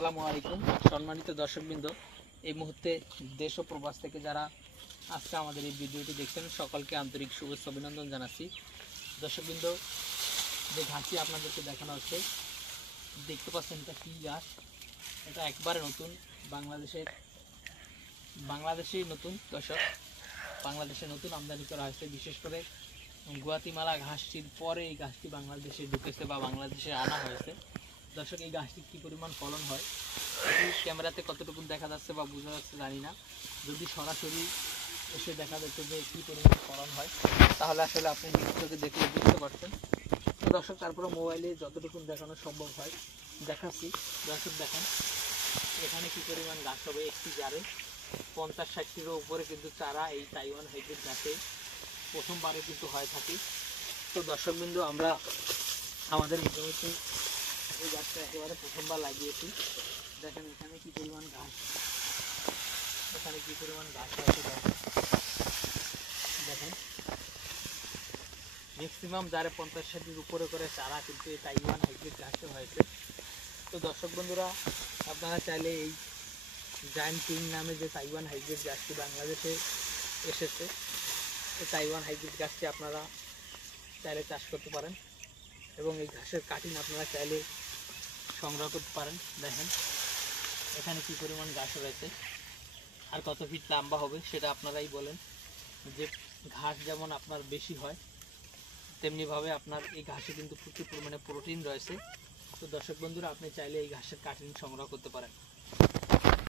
আসসালামু আলাইকুম সম্মানিত দর্শকবৃন্দ, এই মুহূর্তে দেশ ও প্রবাস থেকে যারা আজকে আমাদের এই ভিডিওটি দেখছেন সকলকে আন্তরিক শুভেচ্ছা অভিনন্দন জানাচ্ছি। দর্শকবৃন্দ, যে ঘাসটি আপনাদেরকে দেখানো হচ্ছে, দেখতে পাচ্ছেন এটা কী ঘাস। এটা একবারে নতুন, বাংলাদেশেই নতুন দর্শক, বাংলাদেশে নতুন আমদানি করা হয়েছে। বিশেষ করে গুয়াতিমালা ঘাসটির পরে এই ঘাসটি বাংলাদেশে ঢুকেছে বা বাংলাদেশে আনা হয়েছে। দর্শক, এই গাছটি কী পরিমাণ ফলন হয় ক্যামেরাতে কতটুকু দেখা যাচ্ছে বা বোঝা যাচ্ছে জানি না। যদি সরাসরি এসে দেখা যাচ্ছে যে কী পরিমাণ ফলন হয়, তাহলে আসলে আপনি নিজেকে দেখে বুঝতে পারছেন। তো দর্শক, তারপরে মোবাইলে যতটুকু দেখানো সম্ভব হয় দেখাচ্ছি। দর্শক দেখেন এখানে কী পরিমাণ গাছ হবে। একটি জারে 50-60টিরও উপরে কিন্তু চারা এই তাইওয়ান হাইব্রিড গাছে প্রথমবারে কিন্তু হয়ে থাকে। তো দর্শকবৃন্দ, আমরা আমাদের ভিডিওতে এই গাছটা একেবারে প্রথমবার লাগিয়েছি। দেখেন এখানে কি পরিমাণ ঘাস, এখানে কি পরিমাণ ঘাস আছে। দেখেন ম্যাক্সিমাম যারা 50-60টির উপরে করে চারা কিন্তু এই তাইওয়ান হাইব্রিড গাছে হয়েছে। তো দর্শক বন্ধুরা, আপনারা চাইলে এই জায়ান্ট কিং নামে যে তাইওয়ান হাইব্রিড গাছটি বাংলাদেশে এসেছে, এই তাইওয়ান হাইব্রিড গাছটি আপনারা চাইলে চাষ করতে পারেন এবং এই ঘাসের কাটিং আপনারা চাইলে সংগ্রহ করতে পারেন। দেখেন এখানে কি পরিমাণ ঘাস রয়েছে, আর কত ফিট লম্বা হবে সেটা আপনারাই বলেন। যে ঘাস যেমন আপনার বেশি হয়, তেমনিভাবে আপনার এই ঘাসে কিন্তু প্রচুর পরিমাণে প্রোটিন রয়েছে। তো দর্শক বন্ধুরা, আপনি চাইলে এই ঘাসের কাটিং সংগ্রহ করতে পারেন।